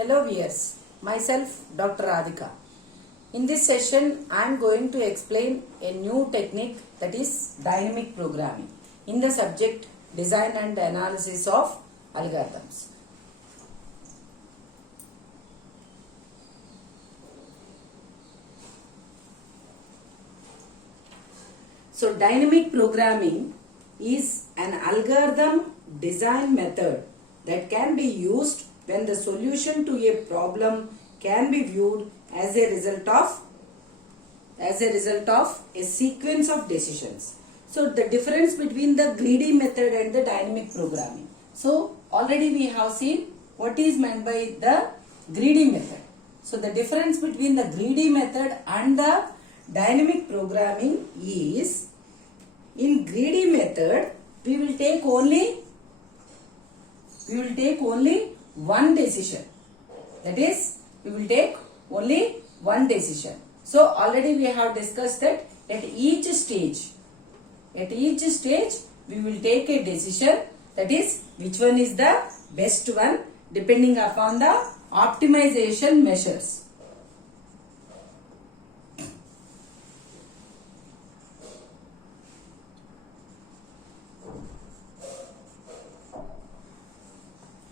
Hello viewers, myself Dr. Radhika. In this session, I am going to explain a new technique, that is dynamic programming, in the subject design and analysis of algorithms. So dynamic programming is an algorithm design method that can be used when the solution to a problem can be viewed as a result of a sequence of decisions. So the difference between the greedy method and the dynamic programming. So already we have seen what is meant by the greedy method. So the difference between the greedy method and the dynamic programming is, in greedy method we will take only one decision. That is, we will take only one decision. So already we have discussed that at each stage we will take a decision, that is which one is the best one depending upon the optimization measures.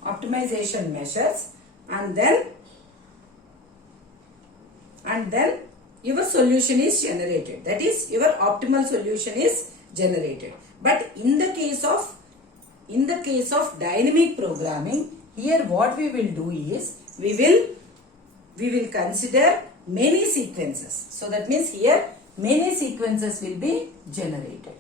Optimization measures, and then your solution is generated, that is your optimal solution is generated. But in the case of dynamic programming, here what we will do is we will consider many sequences. So that means here many sequences will be generated.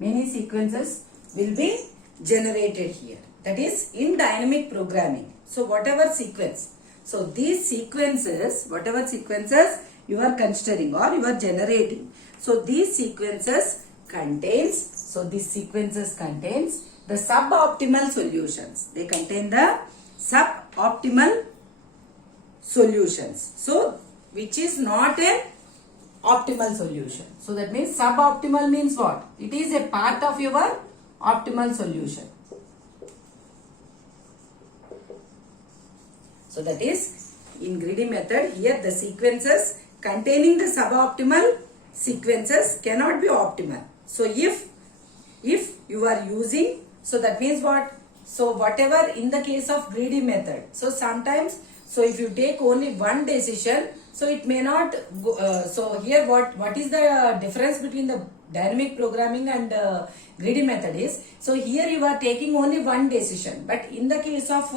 Many sequences will be generated here. That is in dynamic programming. So whatever sequence, so these sequences, whatever sequences you are considering or you are generating, so these sequences contains the suboptimal solutions. They contain the suboptimal solutions. So which is not a optimal solution. So that means suboptimal means what? It is a part of your optimal solution. So that is in greedy method, here the sequences containing the suboptimal sequences cannot be optimal. So if you are using, so that means what? So whatever in the case of greedy method, so sometimes, so if you take only one decision, so it may not go, so here what is the difference between the dynamic programming and greedy method is, so here you are taking only one decision, but in the case of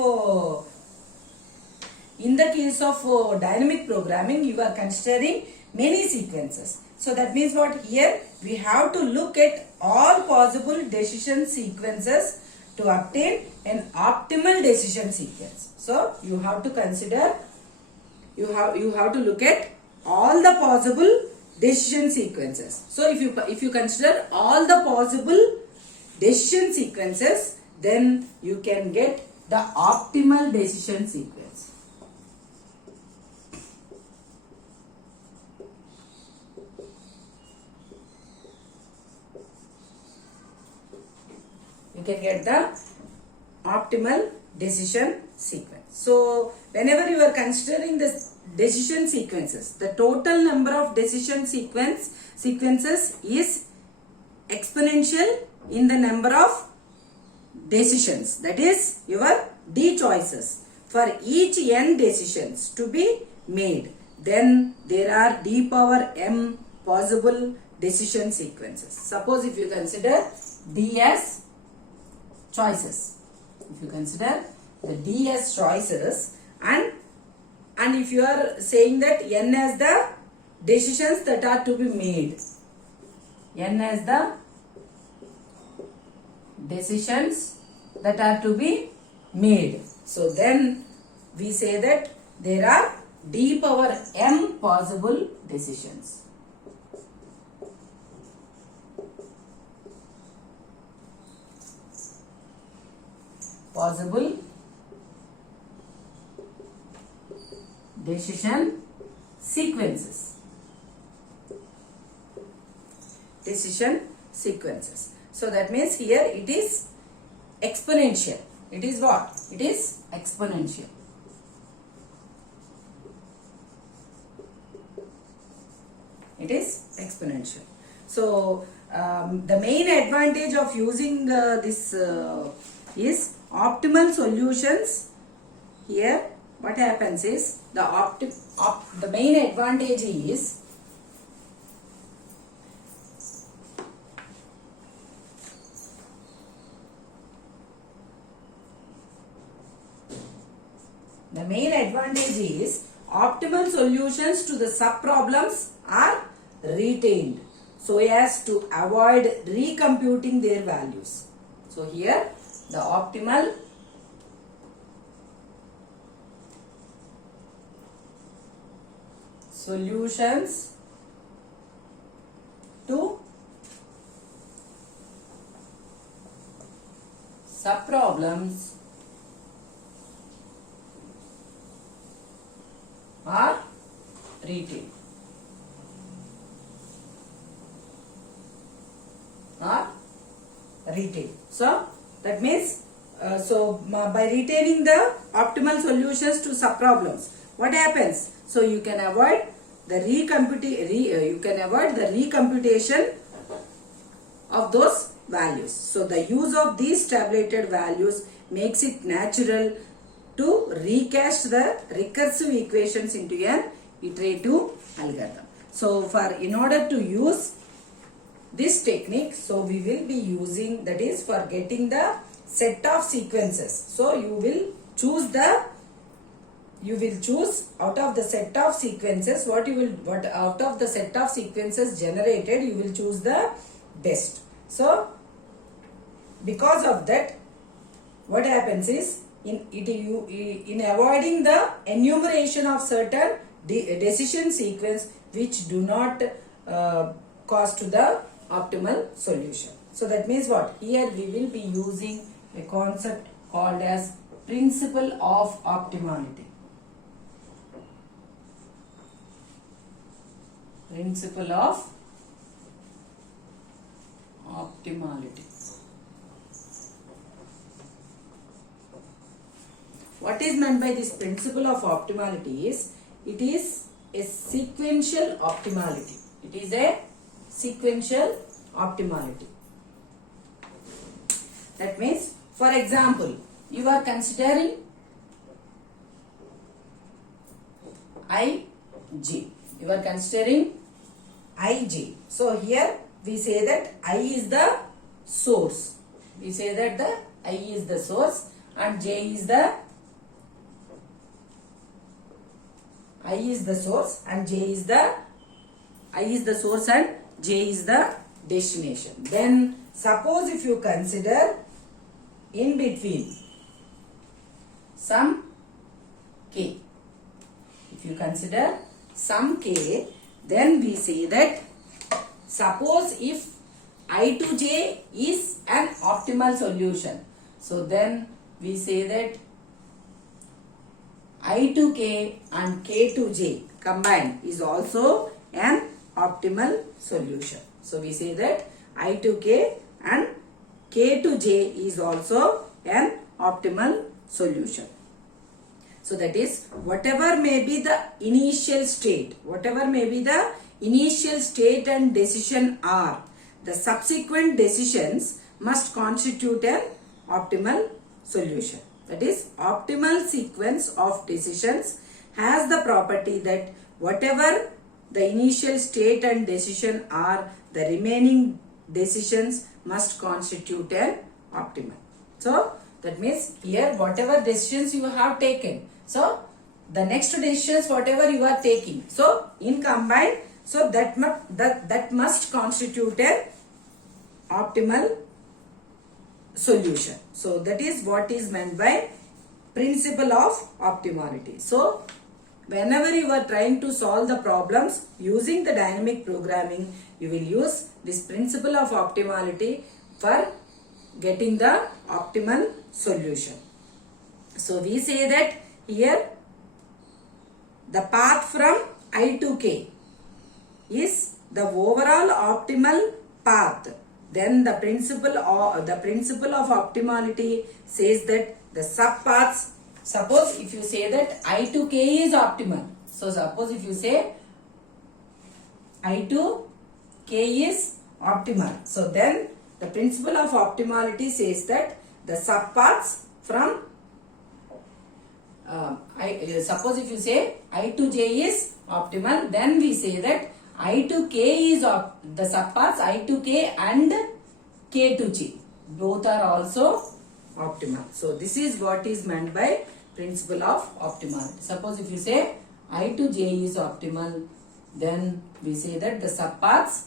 dynamic programming you are considering many sequences. So that means what? Here we have to look at all possible decision sequences to obtain an optimal decision sequence. So you have to consider, you have to look at all the possible decision sequences. So if you consider all the possible decision sequences, then you can get the optimal decision sequence. You can get the optimal decision sequence. So whenever you are considering this decision sequences, the total number of decision sequences is exponential in the number of decisions, that is your D choices. For each n decisions to be made, then there are D power m possible decision sequences. Suppose if you consider D as choices, if you consider the D as choices, and if you are saying that n as the decisions that are to be made, n as the decisions that are to be made, so then we say that there are d power m possible decisions. possible decision sequences. Decision sequences. So that means here it is exponential. It is what? It is exponential. It is exponential. So the main advantage of using this is optimal solutions. Here what happens is the main advantage is optimal solutions to the sub-problems are retained so as to avoid recomputing their values. So here the optimal solutions to sub-problems are retained. So that means by retaining the optimal solutions to sub-problems, what happens? So you can avoid the recomputation of those values. So the use of these tabulated values makes it natural to recast the recursive equations into an iterative algorithm. So in order to use this technique, so we will be using, that is for getting the set of sequences. So you will choose out of the set of sequences out of the set of sequences generated, you will choose the best. So because of that, what happens is in avoiding the enumeration of certain decision sequence which do not cause to the optimal solution. So that means what? Here we will be using a concept called as principle of optimality. Principle of optimality. What is meant by this principle of optimality is, it is a sequential optimality. It is a sequential optimality. That means, for example, you are considering Ij. You are considering Ij. So here we say that I is the source. We say that the I is the source and J is the I is the source and J is the I is the source and J is the destination. Then suppose if you consider in between some K. If you consider some K, then we say that suppose if I to J is an optimal solution. So then we say that I to K and K to J combined is also an optimal solution. So we say that I to K and K to J is also an optimal solution. So that is, whatever may be the initial state and decision are, the subsequent decisions must constitute an optimal solution. That is, optimal sequence of decisions has the property that whatever the initial state and decision are, the remaining decisions must constitute an optimal. So that means here whatever decisions you have taken, so the next decisions whatever you are taking, so in combined, so that must constitute an optimal solution. So that is what is meant by principle of optimality. So whenever you are trying to solve the problems using the dynamic programming, you will use this principle of optimality for getting the optimal solution. So we say that here the path from I to K is the overall optimal path. Then the principle of optimality says that the subpaths, suppose if you say that I to K is optimal. So suppose if you say I to K is optimal. So then the principle of optimality says that the subpaths from suppose if you say I to J is optimal, then we say that I to K is the subpaths I to K and K to J. Both are also optimal. So this is what is meant by principle of optimality. Suppose if you say I to J is optimal, then we say that the subpaths,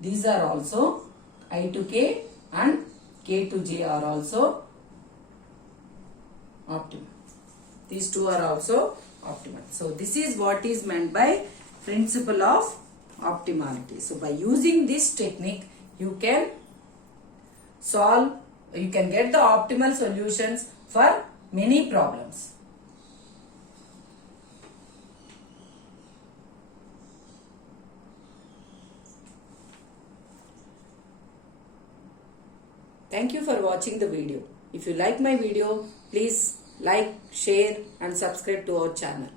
these are also I to K and K to J are also optimal. These two are also optimal. So this is what is meant by principle of optimality. So by using this technique, you can get the optimal solutions for many problems. Thank you for watching the video. If you like my video, please like, share and subscribe to our channel.